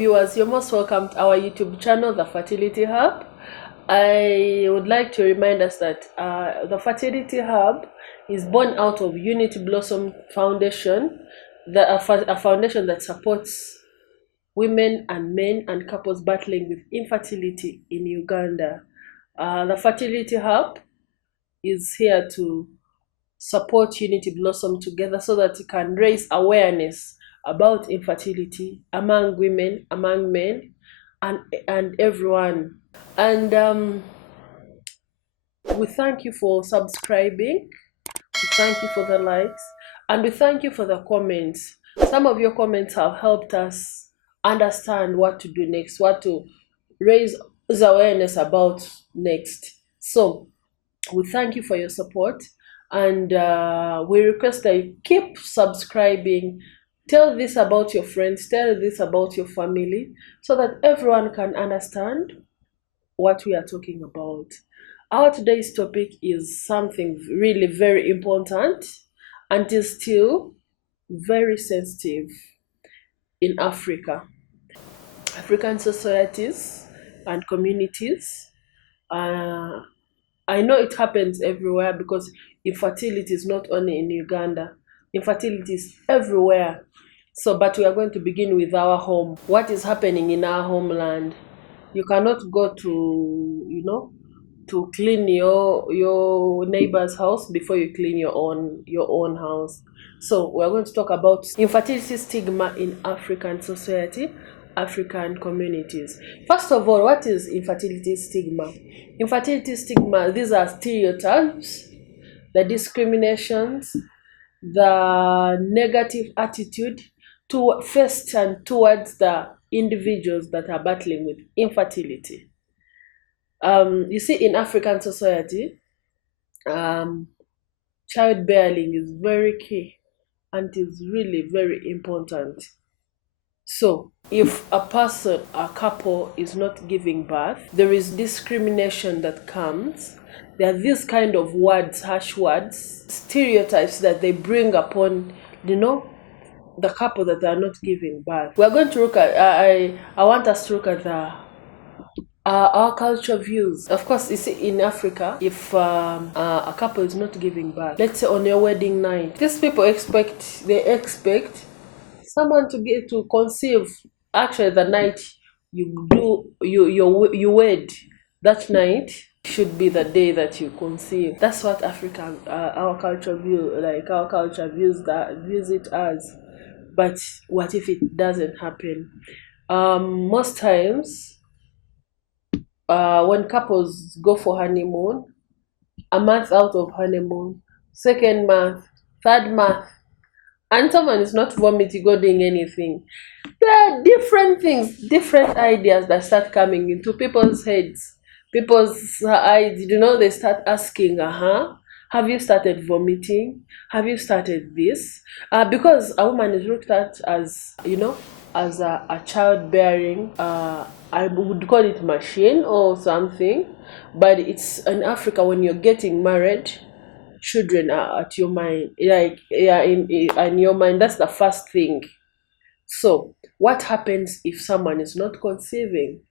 viewers, you're most welcome to our YouTube channel, The Fertility Hub. I would like to remind us that the Fertility Hub is born out of Unity Blossom Foundation, a foundation that supports women and men and couples battling with infertility in Uganda. The Fertility Hub is here to support Unity Blossom together so that it can raise awareness about infertility among women, among men, and everyone. And we thank you for subscribing. We thank you for the likes, and we thank you for the comments. Some of your comments have helped us understand what to do next, what to raise awareness about next. So we thank you for your support, and we request that you keep subscribing. Tell this about your friends, tell this about your family, so that everyone can understand what we are talking about. Our today's topic is something really very important and is still very sensitive in Africa. African societies and communities. I know it happens everywhere because infertility is not only in Uganda. Infertility is everywhere. So, but we are going to begin with our home. What is happening in our homeland? You cannot go to, to clean your neighbor's house before you clean your own house. So we're going to talk about infertility stigma in African society, African communities. First of all, what is infertility stigma? Infertility stigma, these are stereotypes, the discriminations, the negative attitude first and towards the individuals that are battling with infertility. You see, in African society, childbearing is very key and is really very important. So if a couple is not giving birth, there is discrimination that comes. There are these kind of words, harsh words, stereotypes that they bring upon, the couple that are not giving birth. We're going to look at, I want us to look at our culture views. Of course, you see, in Africa, if a couple is not giving birth, let's say on your wedding night, these people expect someone to conceive. Actually, the night you wed, that night should be the day that you conceive. That's what our culture views it as. But what if it doesn't happen? Most times, when couples go for honeymoon, a month out of honeymoon, second month, third month, and someone is not vomiting or doing anything, there are different things, different ideas that start coming into people's heads, people's eyes. They start asking, have you started vomiting? Have you started this? Because a woman is looked at as, as a childbearing, I would call it machine or something. But it's in Africa, when you're getting married, children are at your mind, in your mind. That's the first thing. So what happens if someone is not conceiving?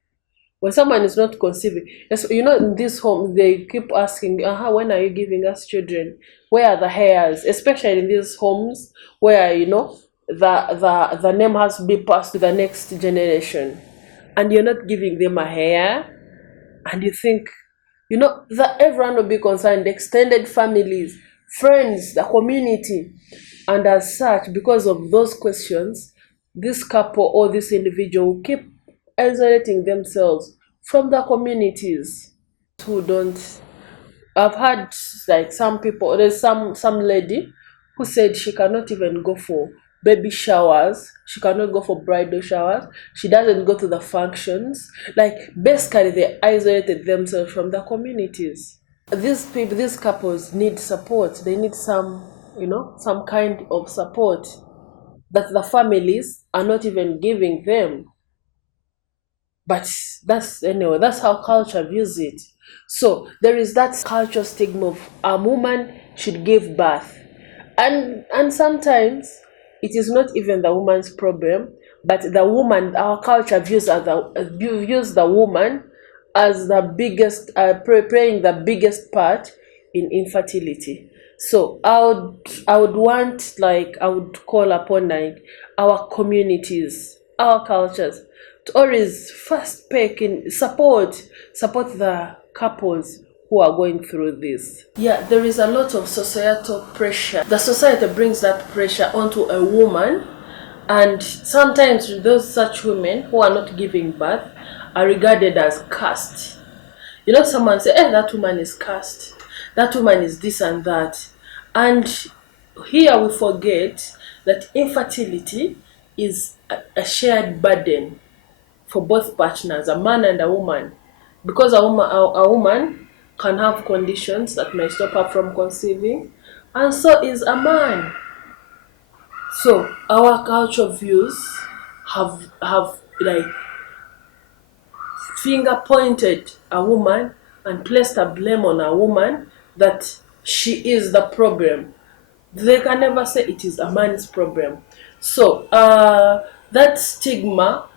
When someone is not conceiving, in this home, they keep asking, when are you giving us children? Where are the heirs? Especially in these homes where, the name has to be passed to the next generation, and you're not giving them a heir, and you think, that everyone will be concerned, extended families, friends, the community, and as such, because of those questions, this couple or this individual will keep isolating themselves from the communities who don't. I've had, like, some people, there's some lady who said she cannot even go for baby showers, she cannot go for bridal showers, she doesn't go to the functions. Like, basically they isolated themselves from the communities. These couples need support. They need some kind of support that the families are not even giving them. But that's how culture views it. So there is that cultural stigma of a woman should give birth. And sometimes it is not even the woman's problem, but the woman, our culture views the woman as the biggest, playing the biggest part in infertility. So I would want, like, I would call upon, like, our communities, our cultures, to always first pick in support the couples who are going through this. Yeah, there is a lot of societal pressure. The society brings that pressure onto a woman, and sometimes those such women who are not giving birth are regarded as cursed. You know, someone say, "Eh, that woman is cursed. That woman is this and that," and here we forget that infertility is a shared burden for both partners, a man and a woman, because a woman can have conditions that may stop her from conceiving, and so is a man. So our culture views have like finger pointed a woman and placed a blame on a woman that she is the problem. They can never say it is a man's problem. So that stigma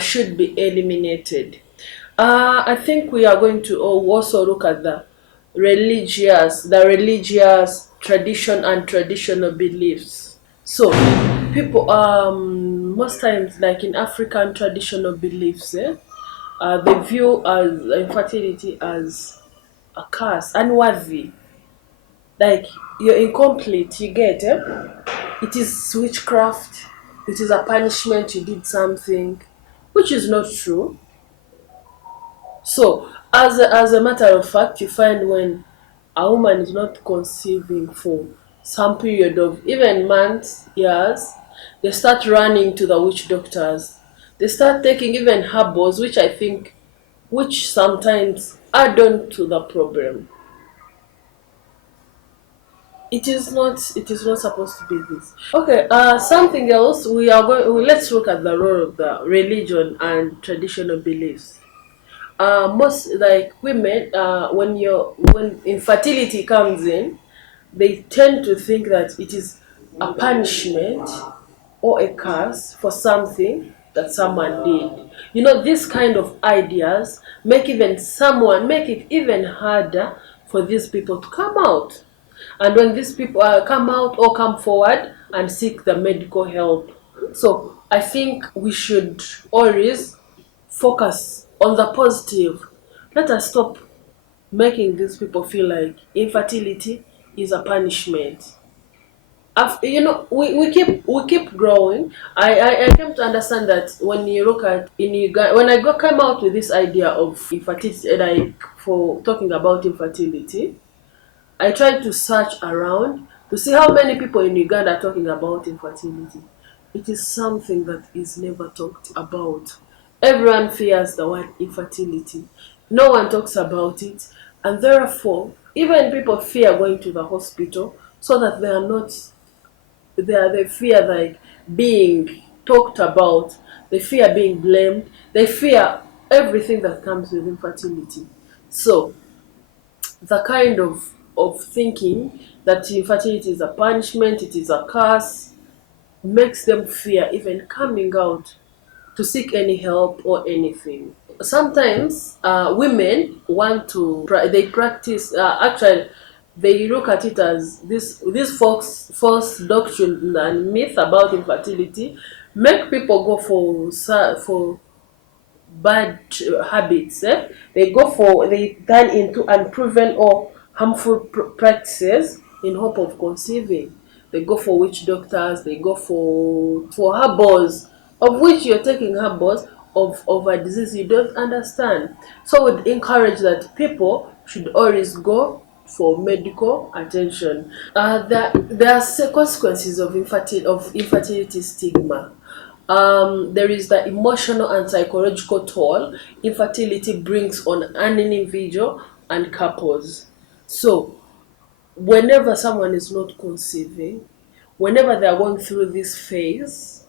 should be eliminated. I think we are going to also look at the religious tradition and traditional beliefs. So people, most times, like in African traditional beliefs, they view as infertility as a curse, unworthy, like you're incomplete. You get, it is witchcraft. It is a punishment. You did something, which is not true. So, as a matter of fact, you find when a woman is not conceiving for some period of even months, years, they start running to the witch doctors. They start taking even herbals, which sometimes add on to the problem. It is not supposed to be this. Okay, something else. Let's look at the role of the religion and traditional beliefs. Most, like, women, when infertility comes in, they tend to think that it is a punishment or a curse for something that someone did. You know, these kind of ideas make it even harder for these people to come out. And when these people come out or come forward and seek the medical help, so I think we should always focus on the positive. Let us stop making these people feel like infertility is a punishment. We keep growing. I came to understand that when you look at in Uganda, when came out with this idea of infertility, like, for talking about infertility, I tried to search around to see how many people in Uganda are talking about infertility. It is something that is never talked about. Everyone fears the word infertility. No one talks about it, and therefore, even people fear going to the hospital, so that they are not they fear, like, being talked about. They fear being blamed. They fear everything that comes with infertility. So the kind of thinking that infertility is a punishment, it is a curse, makes them fear even coming out to seek any help or anything. Sometimes women they practice, actually, they look at it as this false doctrine and myth about infertility make people go for bad habits. They turn into unproven or harmful practices in hope of conceiving. They go for witch doctors. They go for herbals, of which you're taking herbals of a disease you don't understand. So we'd encourage that people should always go for medical attention. There are consequences of infertility stigma. There is the emotional and psychological toll infertility brings on an individual and couples. So, whenever someone is not conceiving, whenever they are going through this phase,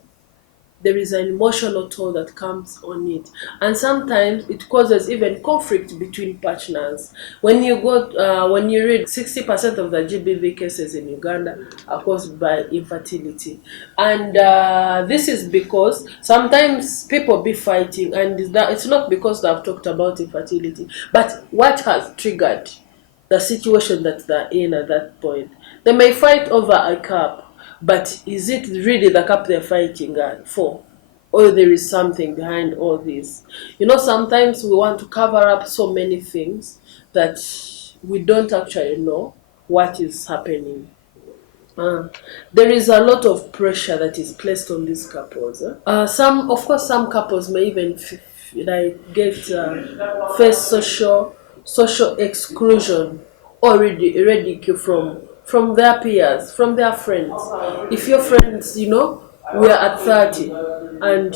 there is an emotional toll that comes on it, and sometimes it causes even conflict between partners. When you read 60% of the GBV cases in Uganda are caused by infertility, and this is because sometimes people be fighting, and that it's not because they've talked about infertility, but what has triggered the situation that they're in at that point. They may fight over a cup, but is it really the cup they're fighting for? Or there is something behind all this? Sometimes we want to cover up so many things that we don't actually know what is happening. Uh, there is a lot of pressure that is placed on these couples. Of course, some couples may even get face social exclusion or ridicule from their peers, from their friends. If your friends, we are at 30, and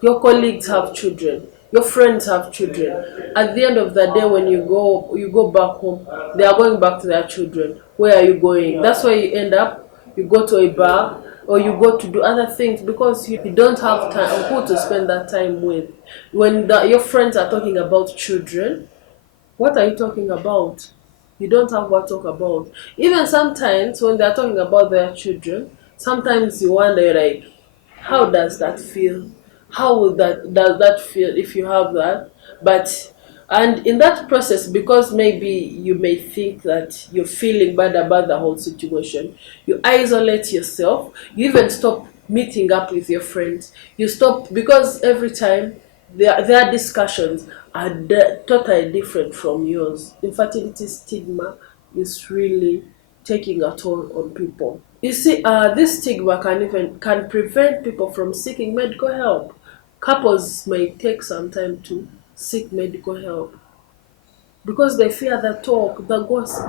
your colleagues have children, your friends have children. At the end of the day, when you go back home, they are going back to their children. Where are you going? That's why you end up, you go to a bar, or you go to do other things, because you don't have time who to spend that time with. When your friends are talking about children, what are you talking about? You don't have what to talk about. Even sometimes when they're talking about their children, sometimes you wonder, like, how does that feel? How would that does that feel if you have that? But and in that process, because maybe you may think that you're feeling bad about the whole situation, you isolate yourself. You even stop meeting up with your friends. You stop, because every time their discussions are totally different from yours. Infertility stigma is really taking a toll on people. You see, this stigma can prevent people from seeking medical help. Couples may take some time to seek medical help because they fear the talk, the gossip.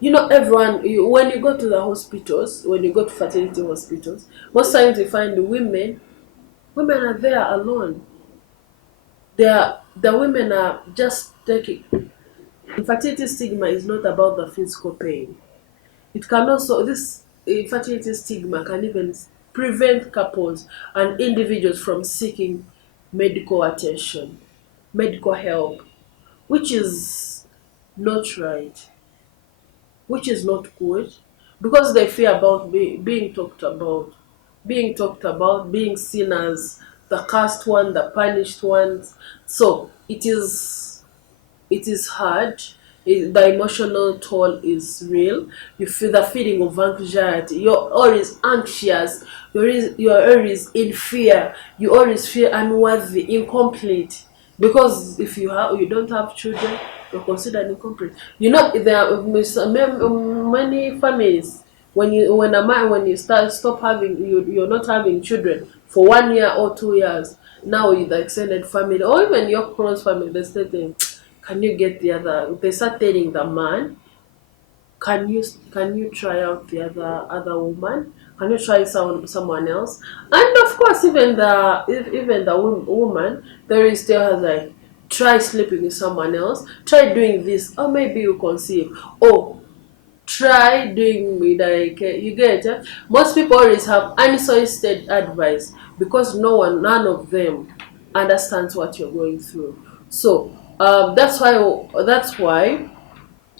When you go to the hospitals, when you go to fertility hospitals, most times you find the women are there alone. The women are just taking. Infertility stigma is not about the physical pain. It can also, this infertility stigma can even prevent couples and individuals from seeking medical attention, medical help, which is not right, which is not good, because they fear about being talked about, being seen as the cursed one, the punished ones. So it is hard. The emotional toll is real. You feel the feeling of anxiety. You're always anxious. You're always in fear. You always feel unworthy, incomplete. Because if you don't have children, you're considered incomplete. There are many families, when you stop having, you're not having children for 1 year or 2 years. Now with the extended family, or even your close family, they say, can you get the other? They start telling the man, can you try out the other woman? Can you try someone else? And of course, even the woman, there is still like, try sleeping with someone else. Try doing this, or maybe you conceive. Oh, try doing with, like, you get it. Most people always have unsolicited advice, because none of them understands what you're going through. So that's why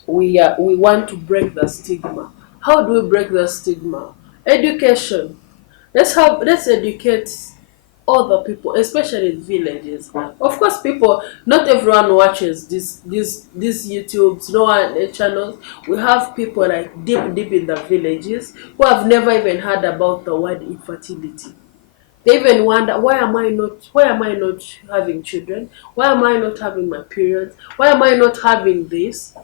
we want to break the stigma. How do we break the stigma? Education. Let's educate other people, especially in villages. Of course, not everyone watches these YouTubes, no one channels. We have people like deep in the villages who have never even heard about the word infertility. They even wonder, why am I not having children? Why am I not having my periods? Why am I not having this?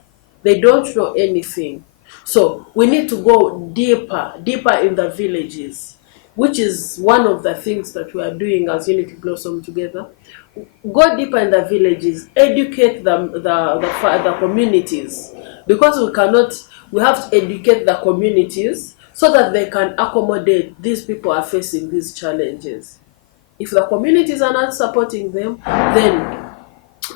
They don't know anything. So we need to go deeper in the villages, which is one of the things that we are doing as Unity Blossom together. Go deeper in the villages, educate the communities, because we have to educate the communities so that they can accommodate these people are facing these challenges. If the communities are not supporting them, then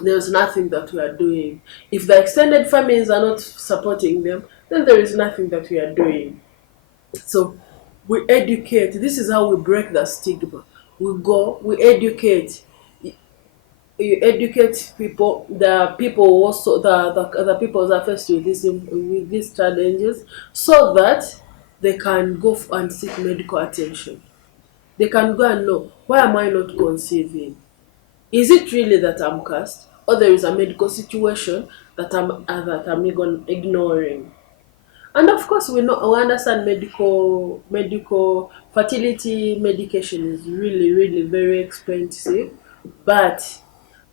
there's nothing that we are doing. If the extended families are not supporting them, then there is nothing that we are doing. So we educate. This is how we break the stigma. We go, we educate. You educate people, the people also, the people that are faced with with these challenges, so that they can go and seek medical attention. They can go and know, why am I not conceiving? Is it really that I'm cursed, or there is a medical situation that I'm ignoring? And of course, we understand medical fertility medication is really, really very expensive, but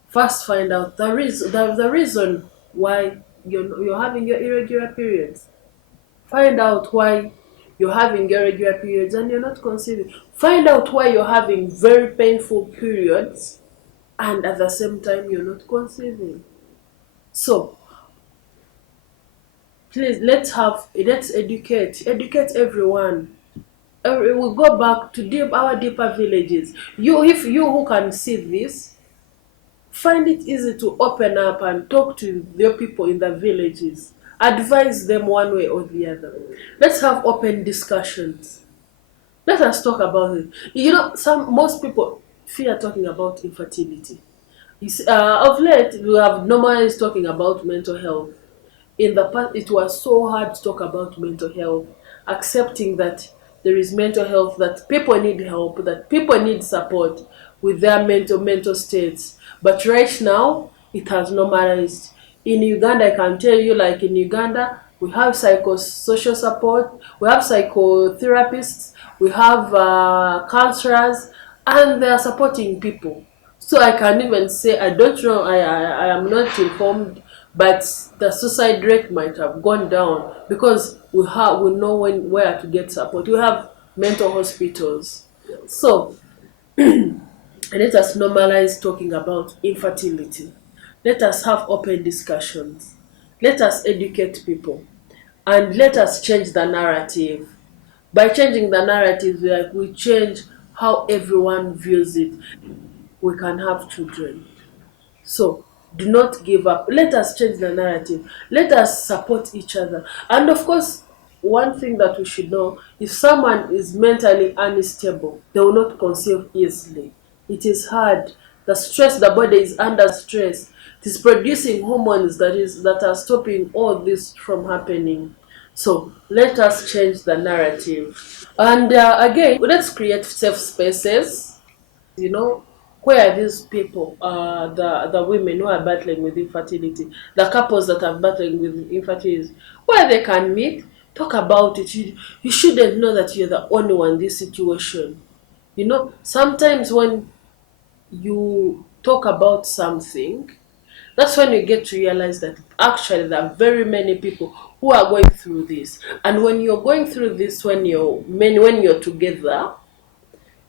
first find out the reason why you're having your irregular periods. Find out why you're having irregular periods and you're not conceiving. Find out why you're having very painful periods and at the same time you're not conceiving. So please, let's educate everyone. We go back to our deeper villages. If you who can see this, find it easy to open up and talk to your people in the villages. Advise them one way or the other. Let's have open discussions. Let us talk about it. Most people fear talking about infertility. Of late, we have normalized talking about mental health. In the past, it was so hard to talk about mental health, accepting that there is mental health, that people need help, that people need support with their mental states. But right now, it has normalized. In Uganda, I can tell you, like in Uganda, we have psychosocial support, we have psychotherapists, we have counselors, and they are supporting people. So I can even say, I don't know, I am not informed, but the suicide rate might have gone down because we know where to get support. We have mental hospitals. So let us normalize talking about infertility. Let us have open discussions. Let us educate people. And let us change the narrative. By changing the narrative, like we change how everyone views it. We can have children. So do not give up. Let us change the narrative. Let us support each other. And of course, one thing that we should know, if someone is mentally unstable, they will not conceive easily. It is hard. The body is under stress. It is producing hormones that are stopping all this from happening. So let us change the narrative. And again, let's create safe spaces, you know, where these people, the women who are battling with infertility, the couples that are battling with infertility, where they can meet, talk about it. You shouldn't know that you're the only one in this situation. Sometimes when you talk about something, that's when you get to realize that actually there are very many people who are going through this. And when you're going through this, when you're together,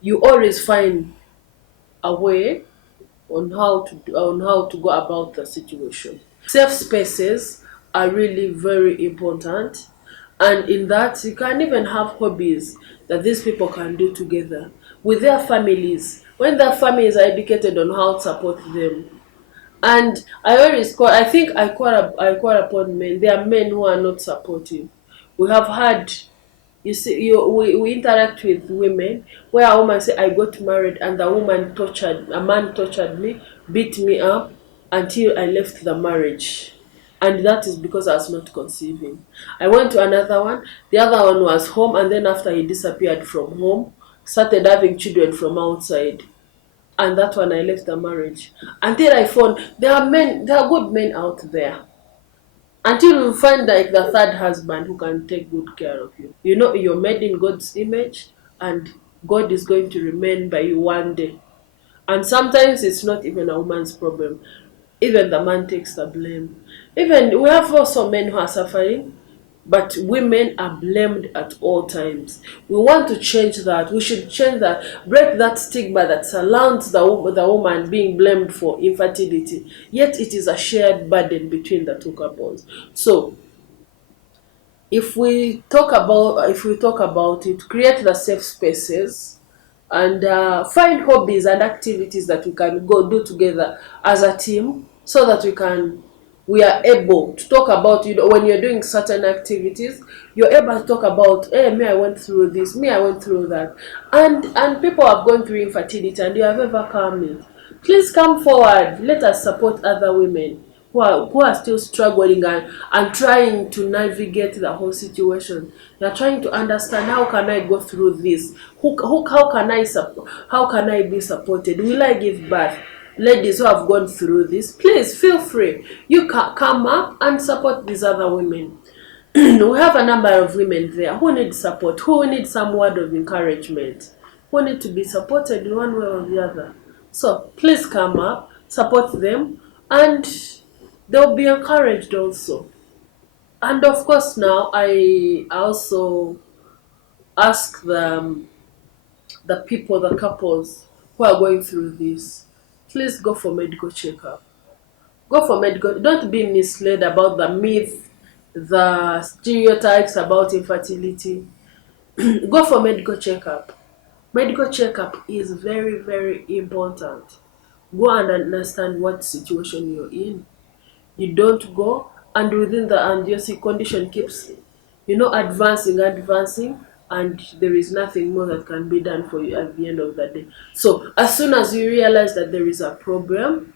you always find a way on how to go about the situation. Safe spaces are really very important, and in that you can even have hobbies that these people can do together with their families, when their families are educated on how to support them. And I think I call upon men. There are men who are not supportive. We have had, we interact with women where a woman say, I got married and a man tortured me, beat me up until I left the marriage. And that is because I was not conceiving. I went to another one. The other one was home, and then after he disappeared from home, started having children from outside. And that one I left the marriage. Until I found there are good men out there. Until you find like the third husband who can take good care of you. You're made in God's image, and God is going to remain by you one day. And sometimes it's not even a woman's problem. Even the man takes the blame. Even we have also men who are suffering, but women are blamed at all times. We want to change that. We should change that. Break that stigma that surrounds the woman being blamed for infertility. Yet it is a shared burden between the two couples. So if we talk about it, create the safe spaces, and find hobbies and activities that we can go do together as a team, so that we can we are able to talk about, when you're doing certain activities, you're able to talk about, hey, me, I went through this, me, I went through that. And people have gone through infertility and you have overcome it. Please come forward. Let us support other women who are still struggling and trying to navigate the whole situation. They're trying to understand, how can I go through this? How can I be supported? Will I give birth? Ladies who have gone through this, please feel free. You can come up and support these other women. We have a number of women there who need support, who need some word of encouragement, who need to be supported in one way or the other. So please come up, support them, and they'll be encouraged also. And of course, now I also ask the people, the couples who are going through this, please go for medical checkup. Go for medical. Don't be misled about the myth, the stereotypes about infertility. Go for medical checkup. Medical checkup is very, very important. Go and understand what situation you're in. You don't go, and within the, and your condition keeps, advancing, and there is nothing more that can be done for you at the end of the day. So as soon as you realize that there is a problem,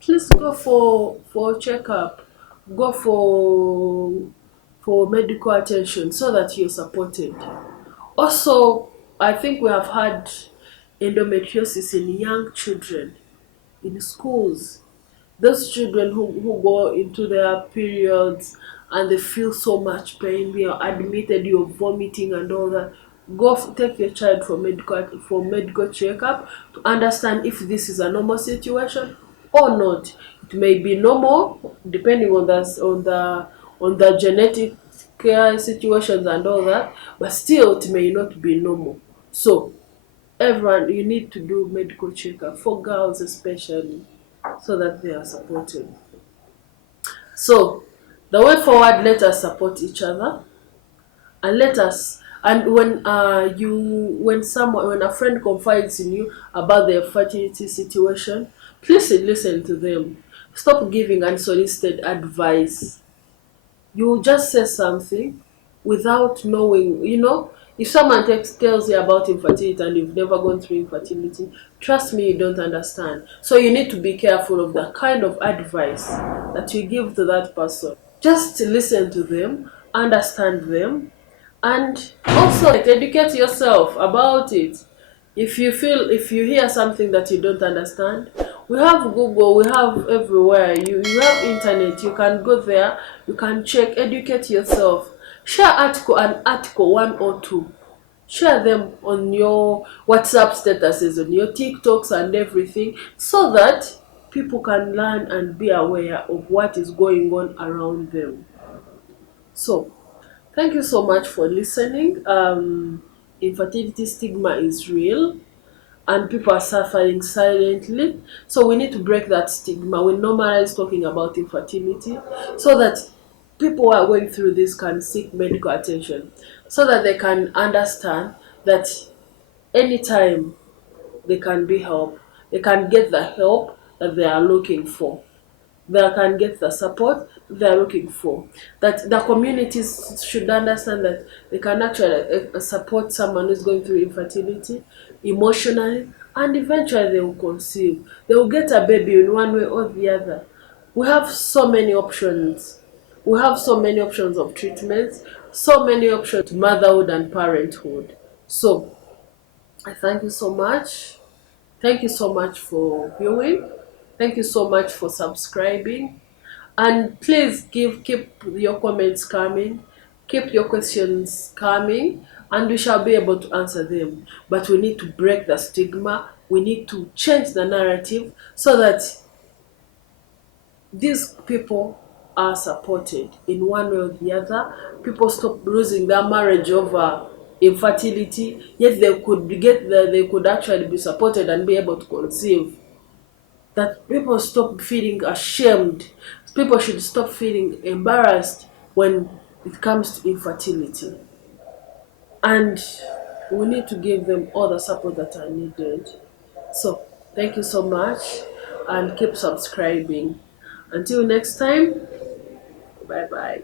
please go for checkup. Go for medical attention so that you're supported. Also, I think we have had endometriosis in young children in schools. Those children who go into their periods and they feel so much pain, they are admitted, you're vomiting and all that. Take your child for medical checkup to understand if this is a normal situation or not. It may be normal depending on the genetic care situations and all that, but still it may not be normal. So everyone, you need to do medical checkup for girls especially, so that they are supported. So the way forward, let us support each other, and let us, and when a friend confides in you about their fertility situation, please listen to them. Stop giving unsolicited advice. You just say something without knowing, if someone tells you about infertility and you've never gone through infertility, trust me, you don't understand. So you need to be careful of the kind of advice that you give to that person. Just listen to them, understand them, and also educate yourself about it. If you hear something that you don't understand, we have Google, we have everywhere. You have internet, you can go there, you can check, educate yourself. Share an article, one or two. Share them on your WhatsApp statuses, on your TikToks and everything, so that people can learn and be aware of what is going on around them. So thank you so much for listening. Infertility stigma is real and people are suffering silently. So we need to break that stigma. We normalize talking about infertility so that people who are going through this can seek medical attention, so that they can understand that anytime they can be helped, they can get the help that they are looking for, they can get the support they're looking for. That the communities should understand that they can actually support someone who's going through infertility emotionally, and eventually they will conceive. They will get a baby in one way or the other. We have so many options. We have so many options of treatments, so many options to motherhood and parenthood. So I thank you so much. Thank you so much for viewing. Thank you so much for subscribing. And please keep your comments coming, keep your questions coming, and we shall be able to answer them. But we need to break the stigma. We need to change the narrative so that these people are supported in one way or the other. People stop losing their marriage over infertility, yet they could actually be supported and be able to conceive. That people stop feeling ashamed. People should stop feeling embarrassed when it comes to infertility. And we need to give them all the support that are needed. So, thank you so much and keep subscribing. Until next time, bye bye.